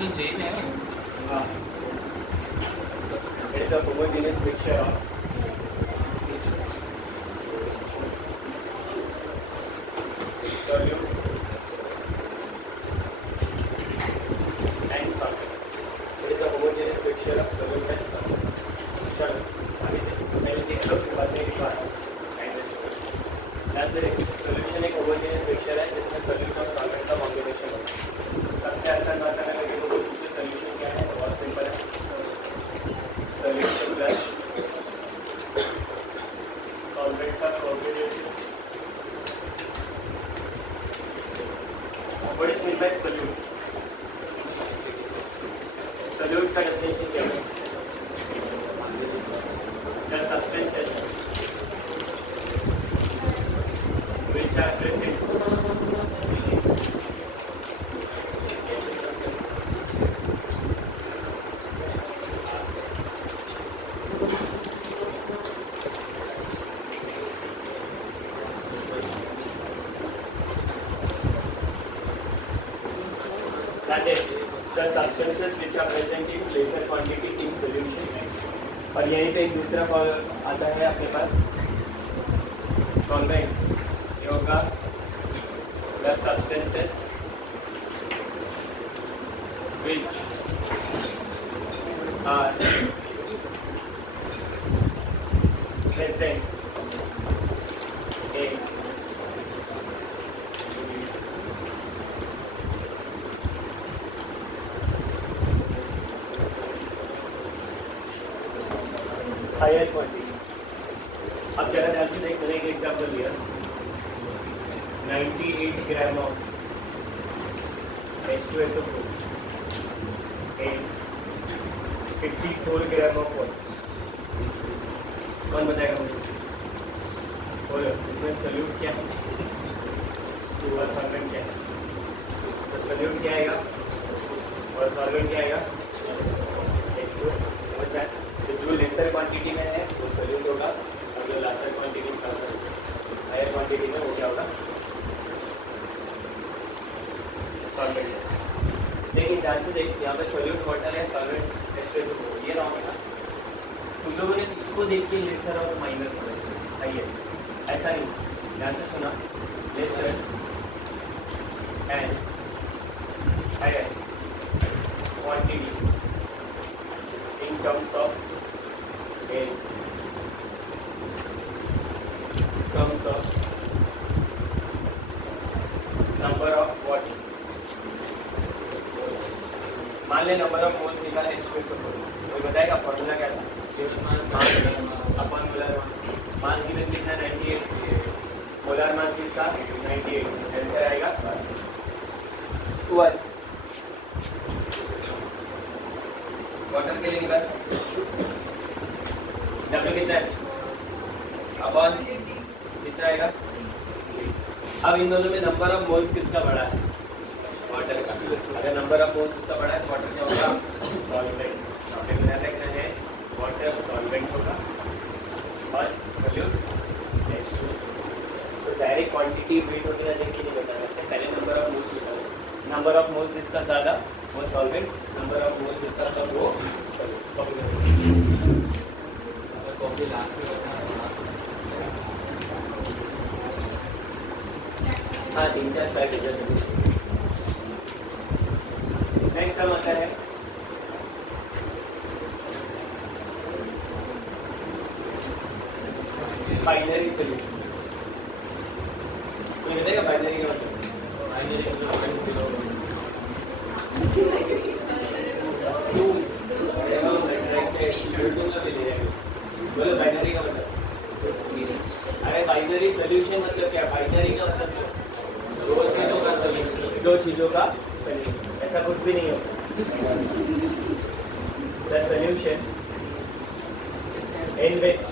Solution change है हाँ, it is a homogeneous mixture of solute and solvent. It is a homogeneous mixture of solute and solvent. चलो आगे पहले देख लो फिर बाद में लिखा सोल्यूशन एक होमोजेनियस मिक्सचर है जिसमें सोल्यूट और सॉल्वेंट का कॉम्बिनेशन होता है। सबसे आसान भाषा में लगे तो दूसरे सोल्यूशन क्या है, बहुत सिंपल है, सोल्यूशन प्लस सॉल्वेंट का combination. What is mean by solute? Solute का डेफिनेशन क्या है? The substances which are present that is the substances which are present in lesser quantity in solution. और यहीं पे एक दूसरा आता है अपने पास सॉल्वेंट, ये होगा the substances which are present in higher quantity. अब जरा ध्यान से देख, मैंने एक एग्जाम्पल दिया 98 gram of H2SO4 and 54 gram of water. कौन बताएगा मुझे? बोलो, इसमें सोल्यूट क्या है और सॉल्वेंट क्या है? तो सोल्यूट क्या आएगा और सॉल्वेंट क्या आएगा? H2O। समझ में? जो लेसर क्वांटिटी में है वो सोल्यूट होगा और जो लेसर क्वांटिटी में हायर क्वांटिटी में वो क्या होगा? सॉल्वेंट। लेकिन ध्यान से देख, यहाँ पे सोल्यूट वाटर है, सॉल्वेंट H2SO4, ये रॉन्ग है ना? तुम लोगों ने इसको देख के लेसर और माइनर समझ आइए, ऐसा नहीं, ध्यान से सुना, lesser and higher quantity in terms of number of what? मान ले नंबर ऑफ मोल्स निकाला H2SO4, कोई बताएगा फॉर्मूला क्या था? अपन मोलर मास गिवन कितना? 98, मोलर मास किसका? 98, आंसर आएगा 1। वाटर के लिए निकाल, डब्ल्यू कितना है? अपॉन कितना आएगा? अब इन दोनों में नंबर ऑफ मोल्स किसका बड़ा है? वाटर का। अगर नंबर ऑफ मोल्स उसका बड़ा है तो वाटर क्या होगा? सॉल्वेंट। टॉपिक में रखना है, वाटर सॉल्वेंट होगा और सोल्यूट H2O। तो डायरेक्ट क्वांटिटी वेट वगैरह देख के नहीं बता सकते, पहले नंबर ऑफ मोल्स निकालो। नंबर ऑफ मोल्स जिसका ज़्यादा वो सॉल्वेंट, नंबर ऑफ मोल्स जिसका कम वो सोल्यूट। कॉपी लास्ट में हाँ 3-4 स्लाइड इधर। नेक्स्ट टर्म आता है बाइनरी सोल्यूशन। कोई बताएगा बाइनरी का मतलब? बोलो बाइनरी का मतलब? अरे बाइनरी सोल्यूशन मतलब क्या? बाइनरी का मतलब दो चीजों का सोल्यूशन, दो चीजों का सोल्यूशन, ऐसा कुछ भी नहीं होता। The solution in which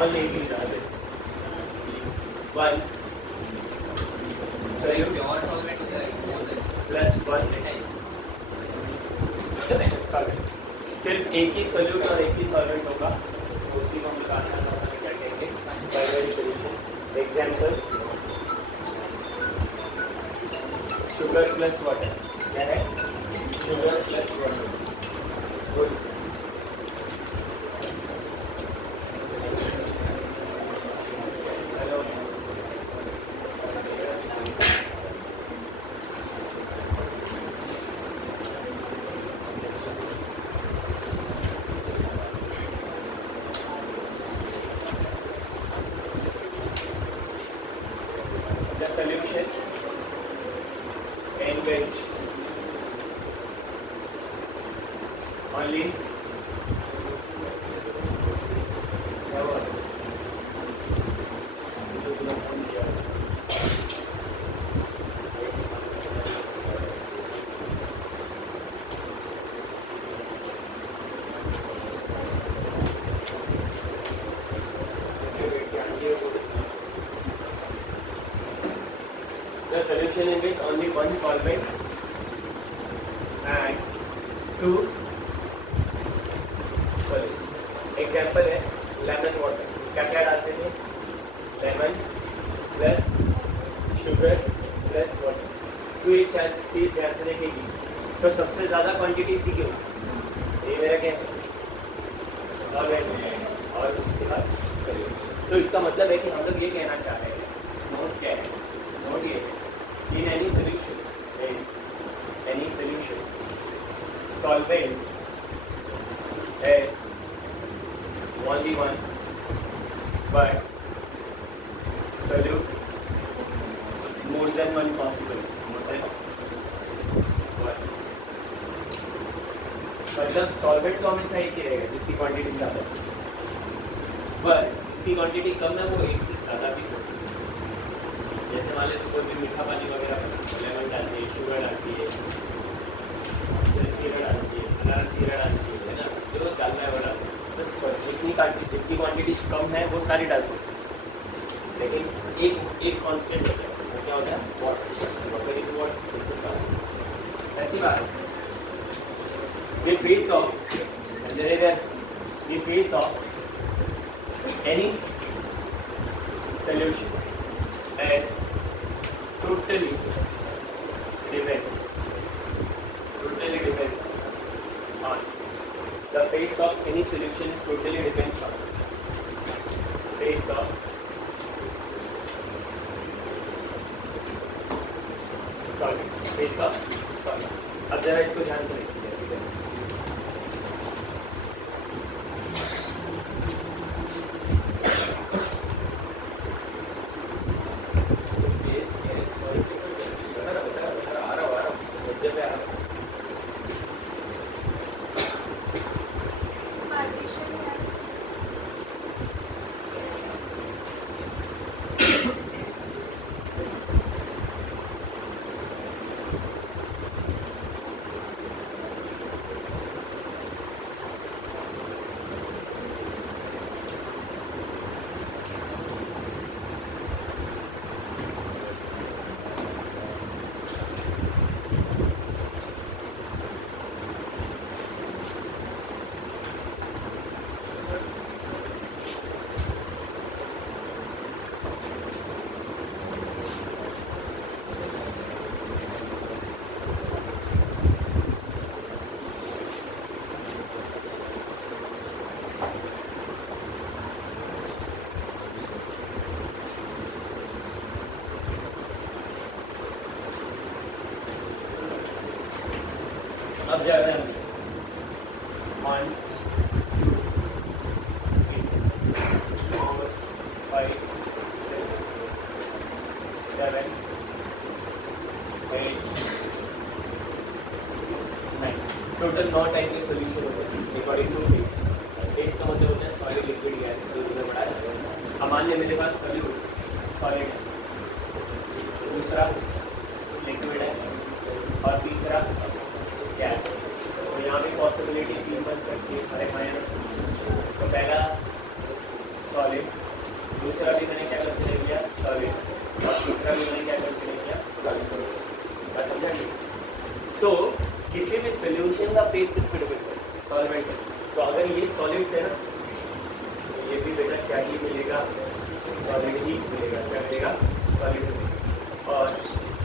only one solute और solvent होता है plus one solvent। सिर्फ एक ही सोल्यूट और एक ही सॉल्वेंट होगा, तो उसी को हम क्लास में क्या कहेंगे? Binary solution. Example sugar plus water. क्या है sugar plus water good hello the solution in which only the solution in which only one solvent and two sorry example है lemon water क्या क्या डालते थे lemon plus sugar plus water तो ये चार चीज ध्यान से देखेगी तो सबसे ज्यादा क्वांटिटी सी क्यों ये मेरा क्या है solvent और उसके बाद solution तो इसका मतलब है कि हम लोग ये कहना चाह रहे हैं नोट क्या है नोट ये in any solution solvent has only one but solute more than one possible more than one मतलब solvent तो हमेशा एक ही रहेगा जिसकी क्वांटिटी ज़्यादा पर जिसकी क्वांटिटी कम है वो एक से ज़्यादा भी हो सकती है जैसे मान लीजिए कोई भी मीठा पानी वगैरह लेमन डालती है शुगर डालती है जीरा डालती है अनार जीरा डालती है ना जो डालना है वाला तो जितनी क्वांटिटी कम है वो सारी डाल सकते हैं लेकिन एक कांस्टेंट होता है वो क्या होता है water is what it's a solvent ऐसी बात the face of any solution as totally depends on the face of any solution is totally depends on face of solid अब जरा इसको ध्यान से देखिए ठीक है अब जा रहे हैं 1 2 3 4 5 6 7 8 9 टोटल 9 टाइप के सॉल्यूशन होते हैं अकॉर्डिंग टू फेस फेस का मतलब होता है सॉलिड लिक्विड गैस सॉल्यूशन में बढ़ा जाता है अब मान लिया मेरे पास सॉलिड है दूसरा लिक्विड है और तीसरा गैस तो यहाँ भी पॉसिबिलिटी 3 बन सकती है अरे माइनस तो पहला सॉलिड दूसरा भी मैंने क्या कंसिडर किया सॉलिड और तीसरा भी मैंने क्या कंसिडर किया सॉलिड बस समझा नहीं तो किसी भी सोल्यूशन का फेस किस पे डिपेंड करता है सॉल्वेंट तो अगर ये सॉलिड्स है ना तो ये भी बेटा क्या ही मिलेगा सॉलिड ही मिलेगा क्या मिलेगा सॉलिड और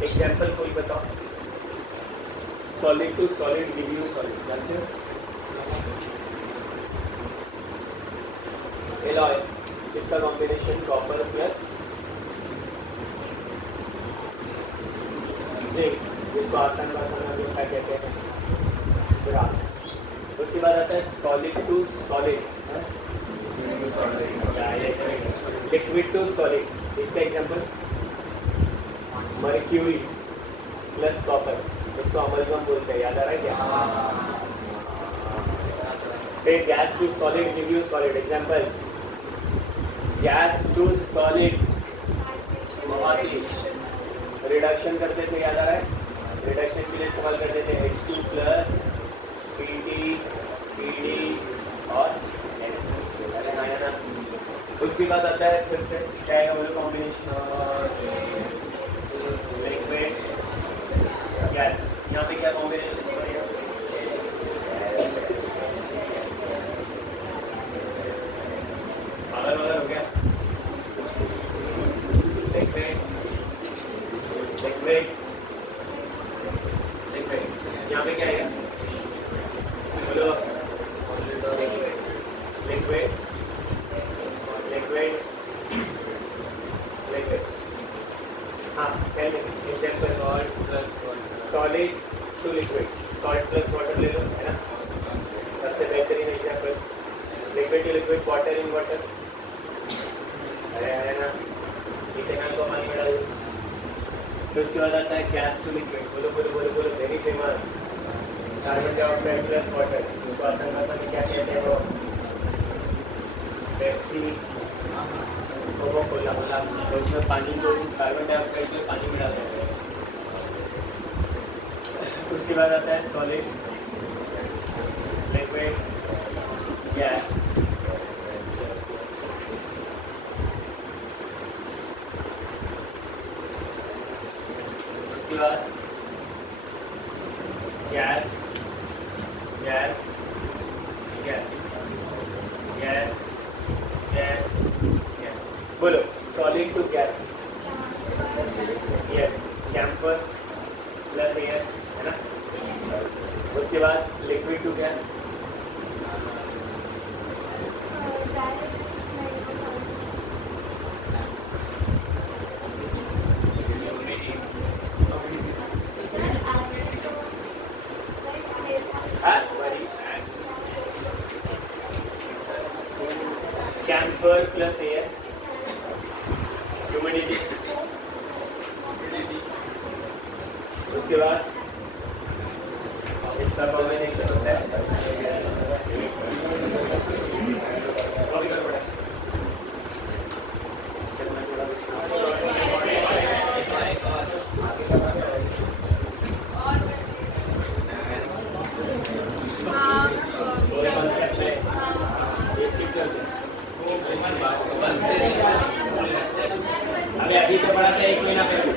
एग्जाम्पल कोई बताओ solid to solid give you solid, जानते हो? एलॉय, इसका कॉम्बिनेशन कॉपर प्लस जिंक, जिसको आसान भाषा में हम क्या कहते हैं, ब्रास। उसके बाद आता है solid to solid, liquid to solid. इसका एग्जांपल मर्क्यूरी प्लस कॉपर, इसको अमलगम बोलते हैं, याद आ रहा है क्या? फिर gas to solid give you solid, example gas to solid मवादी, रिडक्शन करते थे, याद आ रहा है? रिडक्शन के लिए इस्तेमाल करते थे H2 प्लस PT, PD और N। उसके बाद आता है फिर से क्या है वो कॉम्बिनेशन, लिक्विड गैस। यहाँ पे क्या कॉम्बिनेशन बनेगा? अगर हो गया लिक्विड लिक्विड लिक्विड, यहाँ पे क्या आएगा बोलो? Liquid liquid liquid. हाँ, एग्जाम्पल और solid to liquid, salt plus water ले लो, है ना? सबसे बेहतरीन example liquid to liquid, water in water, अरे है ना? इथेनॉल को पानी में डाल दो। फिर उसके बाद आता है गैस टू लिक्विड, बोलो बोलो बोलो बोलो, very famous, carbon dioxide plus water, उसको आसान भाषा में क्या कहते हैं? वो पेप्सी, कोको कोला, तो उसमें पानी को कार्बन डाइऑक्साइड में पानी मिला देते हैं। उसके बाद आता है सॉलिड लिक्विड गैस। उसके बाद gas gas gas gas gas gas, बोलो solid to gas, yes, camphor plus air, है ना? उसके बाद liquid to gas, camphor plus air, humidity. उसके बाद इसका कॉम्बिनेशन होता है अभी तो पढ़ा था 1 महीना पहले।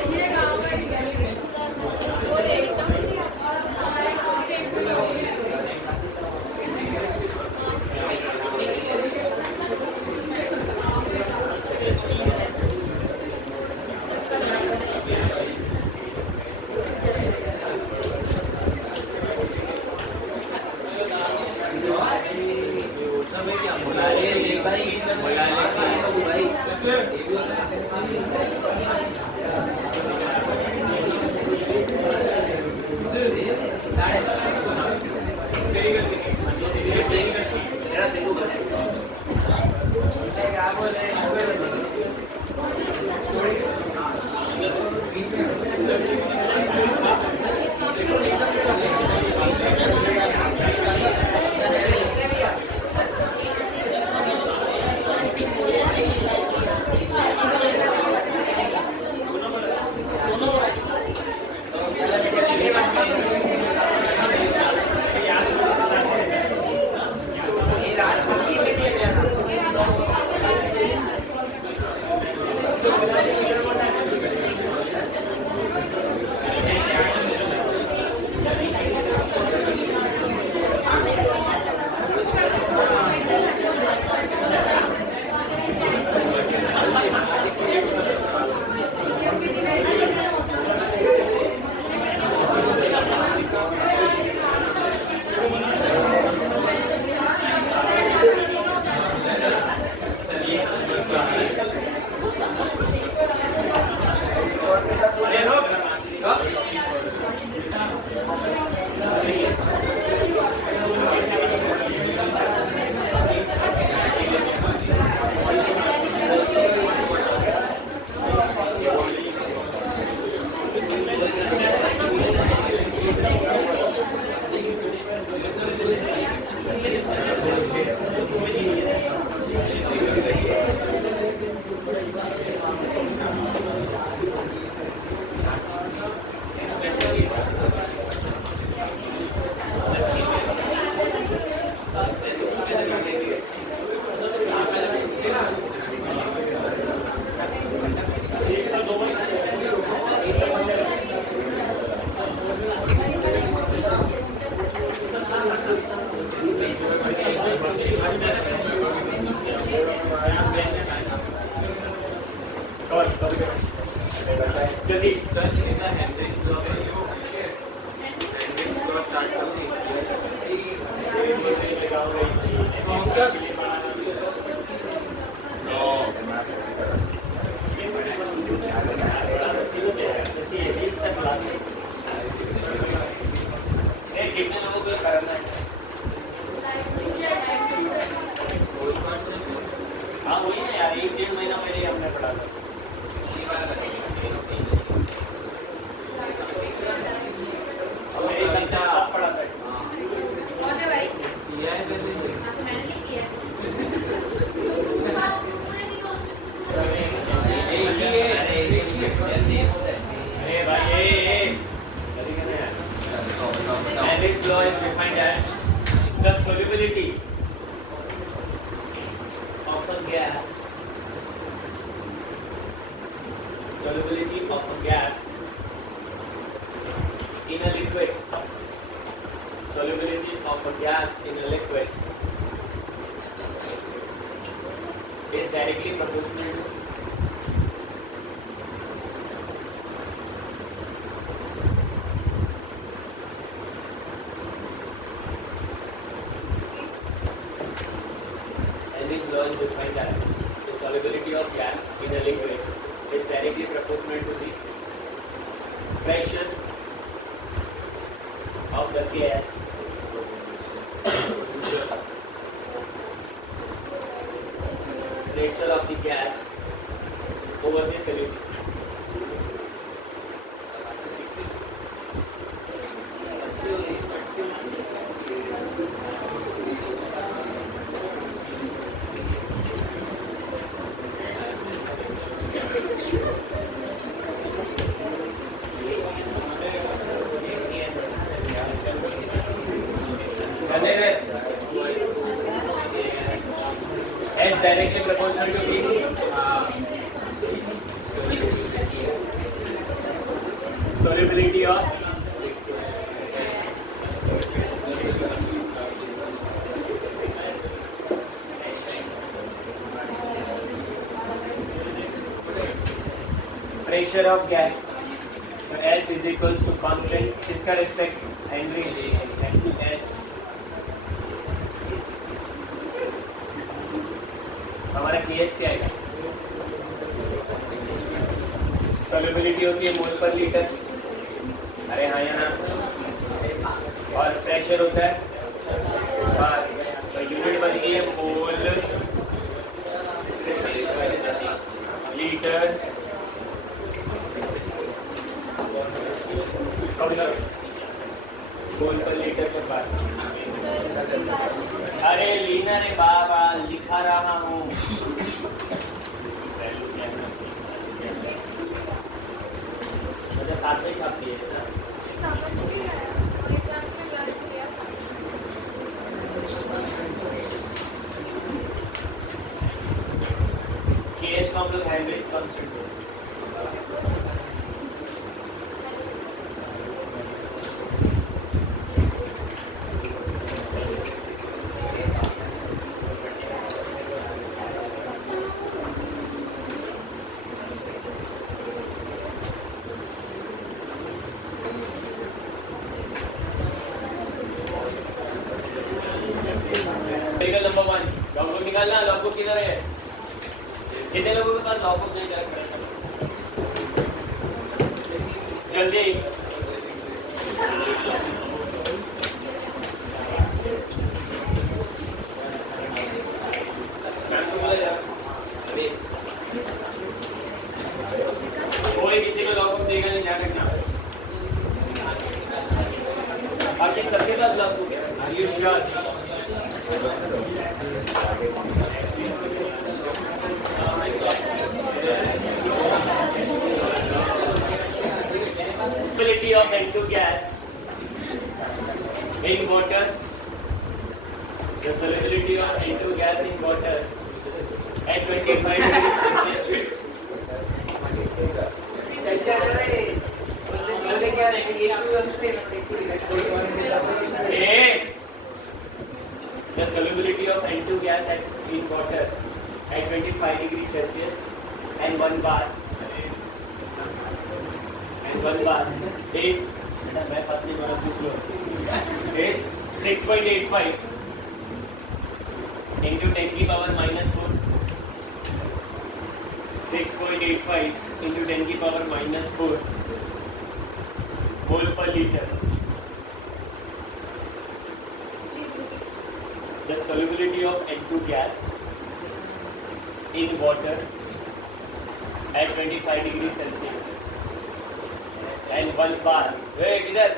प्रदीप सर सीधा Heinrich law Heinrich law start कर दी क्या कितने लोगों को करना है? हाँ वही ना यार, 1-1.5 महीना पहले ही हमने पढ़ा था। और मेरे हिसाब से सब पढ़ा था इसमें। किया है मैंने अरे भाई Henry's law is defined as the solubility of a gas. Solubility of a gas in a liquid. Solubility of a gas in a liquid is directly proportional to Henry's law is defined as the solubility of gas in a liquid is directly proportional to the pressure of the gas pressure of the gas over the solution. S directly proportional to B. Solubility of pressure of gas. So S is equals to constant. इसका respect Henry H. हमारा pH क्या आएगा? Solubility होती है मोल पर लीटर. अरे हाँ या ना? और प्रेशर होता है बार. तो यूनिट बन गई है मोल लीटर. मोल पर लीटर पर बार. अरे लीना रे बाबा लिखा रहा हूँ. मतलब साथ में छाप दिए सर. KH का मतलब Henry's constant. नंबर 1 लॉगबुक निकालना. लॉगबुक किधर है? कितने लोगों के पास लॉगबुक नहीं है? जल्दी. कोई किसी को लॉगबुक देगा नहीं, ध्यान रखना. बाकी सबके पास लॉगबुक है. Are you sure? Solubility of N2 gas in water. The solubility of N2 gas in water at 25 degrees Celsius. The solubility of N2 gas in water at 25 degrees Celsius and 1 bar. 1 bar is, मैं फर्स्ट नहीं बोला पूछ लो, is 6.85 into 10 की पावर -4, 6.85 into 10 की पावर -4 मोल पर litre. The solubility of N2 gas in water at 25 degrees Celsius and 1 bar. Wait, idhar.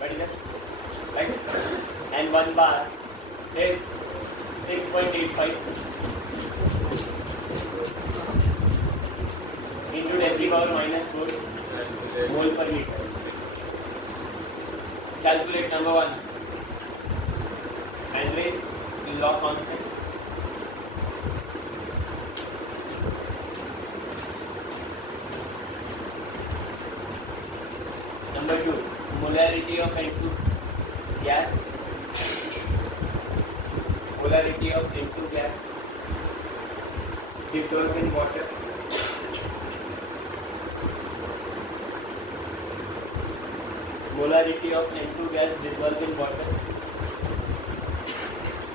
Right? And 1 bar is 6.85 into 10 की power -4 mole per liter. Calculate number 1. Henry's law constant. Number 2, molarity of N2 gas. Molarity of N2 gas dissolved in water. Molarity of N2 gas dissolved in water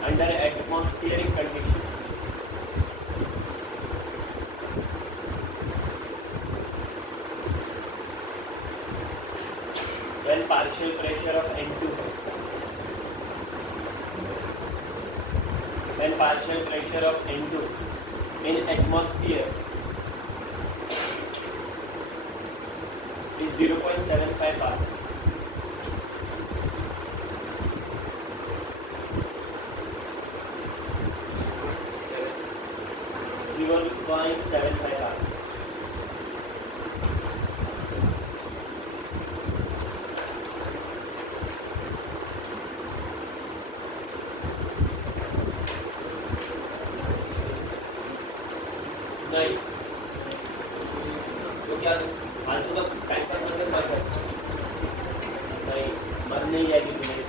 under atmospheric condition. When partial pressure of N2, when partial pressure of N2 in atmosphere is 0.75 bar. नहीं तो क्या फालतू का टाइम पर करके सॉल्व कर नहीं मन नहीं आएगी तुम्हारी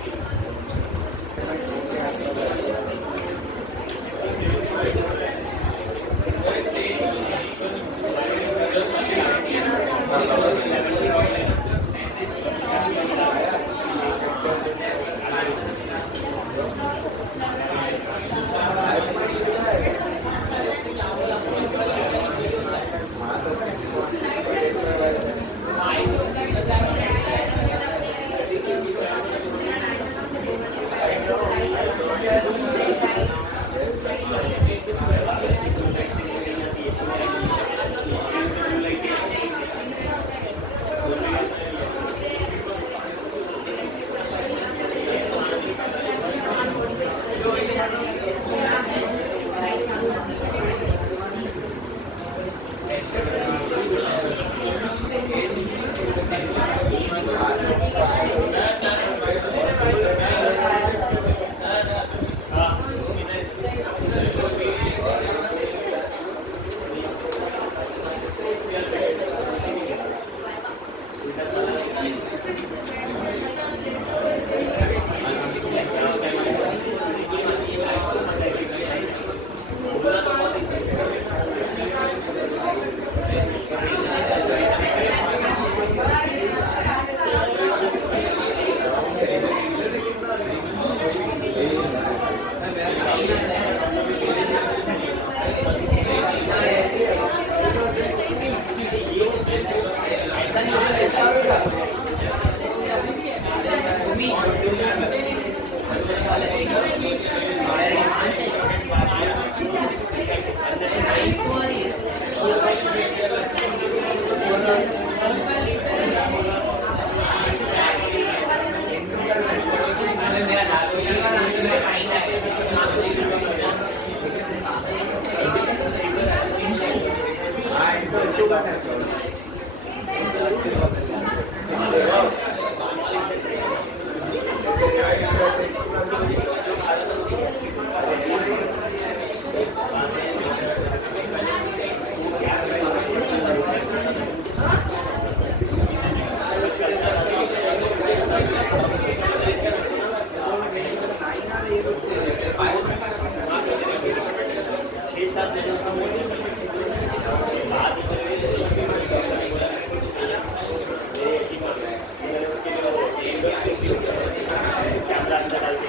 कैमरा अंदर डाल के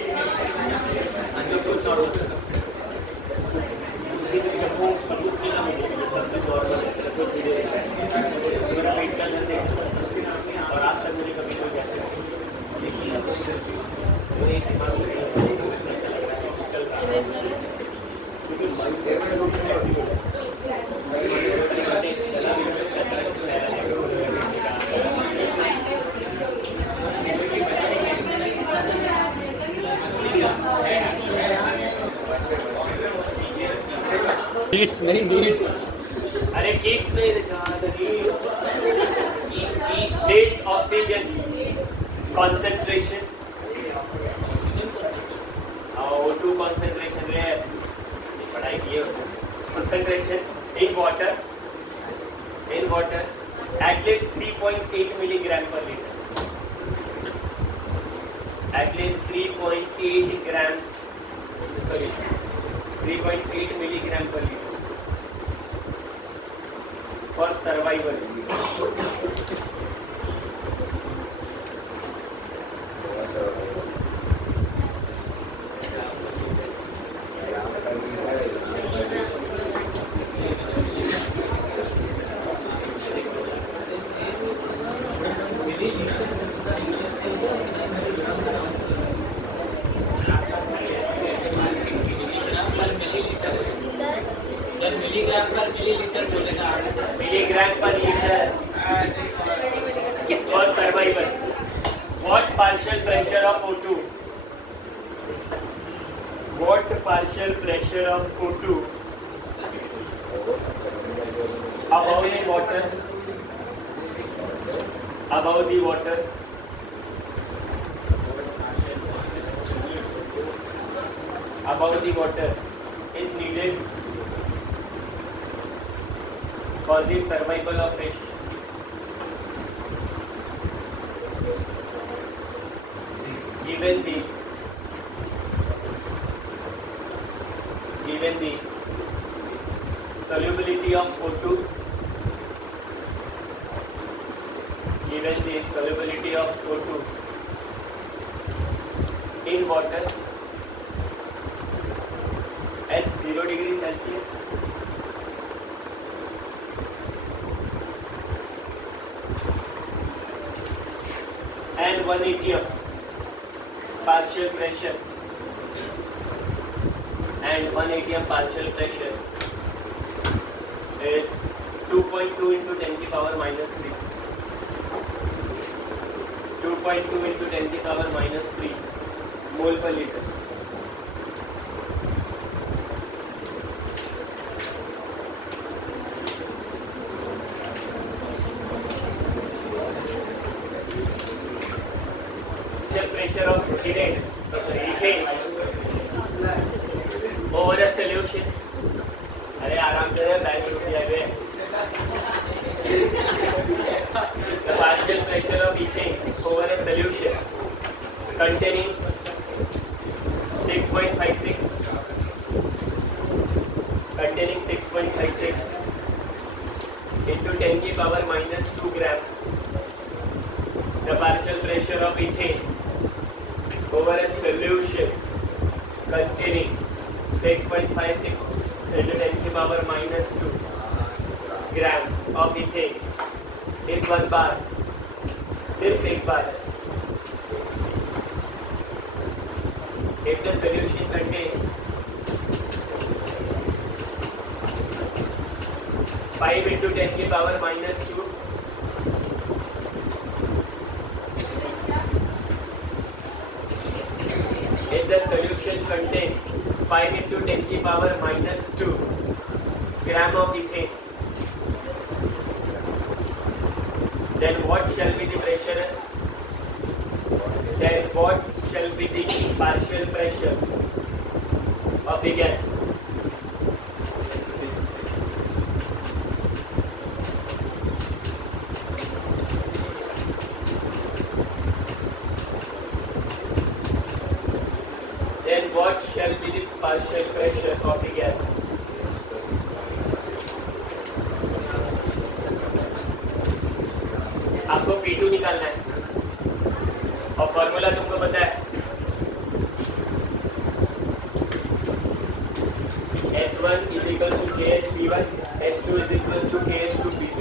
ऐसे कुछ और होता है। जब वो सबूत के ना मुझे सब कुछ और तो मेरा वेट का अंदर देखा और आज तक मुझे कभी कोई कैसे मेरे दिमाग में चल रहा है नीड्स नहीं नीड्स अरे कीप्स नहीं states oxygen concentration O2 concentration rare पढ़ाई किए concentration in water at least 3.8 milligram per liter at least 3.8 gram sorry 3.8 milligram per liter for survival milligram पर मिलीलीटर बोलेगा milligram per liter for survival. What partial pressure of O2? What partial pressure of O2 above the water? Above the water. Above the water is needed for the survival of fish. Given the solubility of O2, given the solubility of O2 in water at 0 degrees Celsius, and 1 atm partial pressure and 1 atm partial pressure is 2.2 into 10 to the power minus 3. 2.2 into 10 to the power minus 3 mole per liter. Pressure of ethane over a solution. अरे आराम से बैग रुक जाए. The partial pressure of ethane over a solution containing 6.56 into 10 to the power minus 2 gram. The partial pressure of ethane over a solution containing 6.56 into 10 to the power minus 2 gram of ethane is 1 bar. सिर्फ 1 bar. If the solution contains 5 into 10 to the power minus 2 if the solution contains 5 into 10 to the power minus 2 gram of ethane, then what shall be the pressure? Then what shall be the partial pressure of the gas? Then what shall be the partial pressure of the gas? आपको P2 निकालना है और फॉर्मूला तुमको पता है, S1 is equals to KHP1, S2 is equals to KH2P2.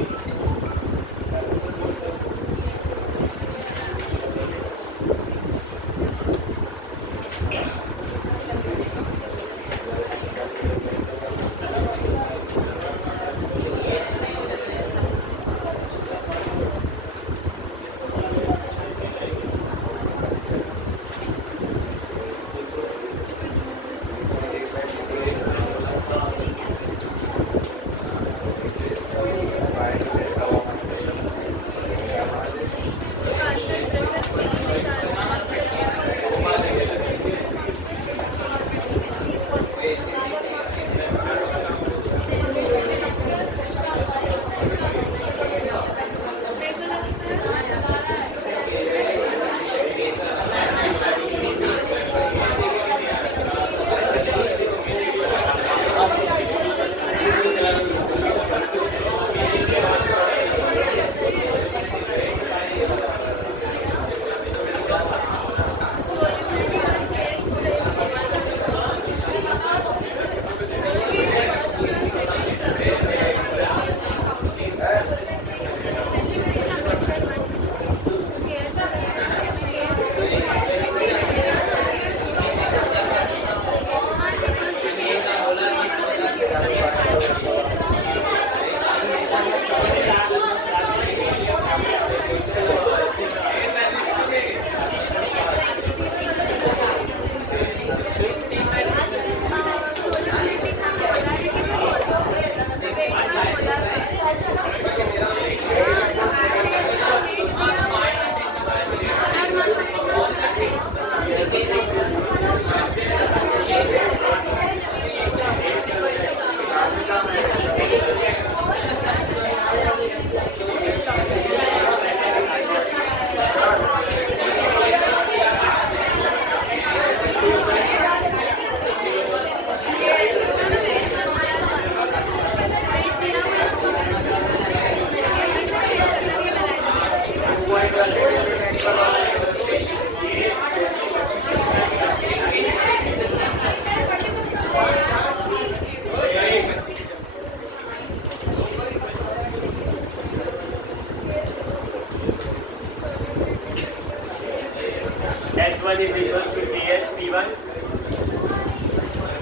S1 is equals to KHP1,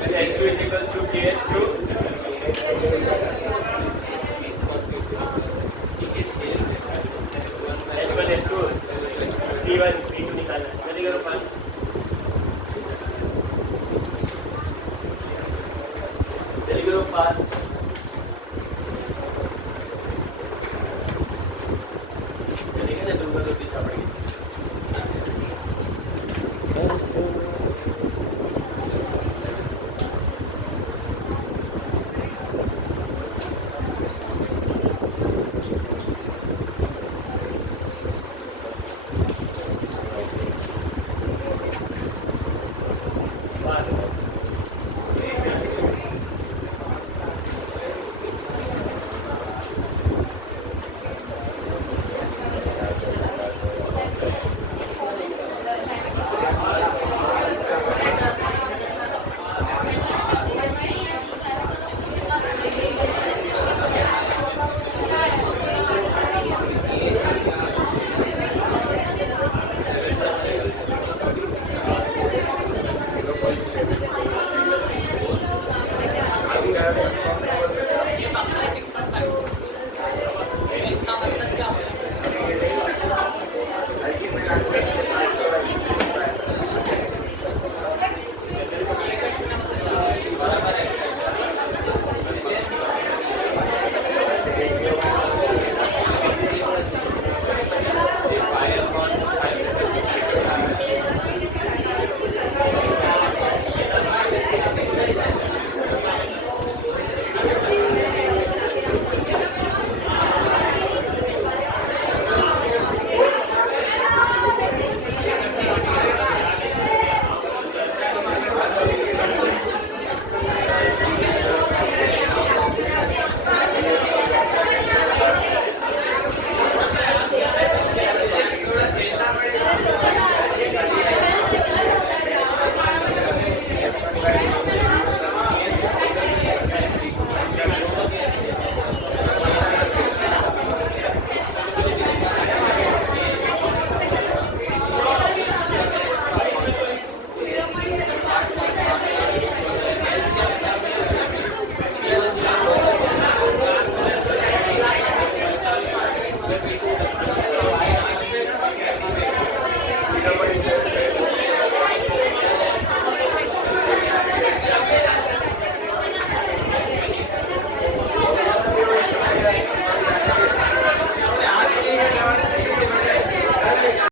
and S2 is equals to KH2.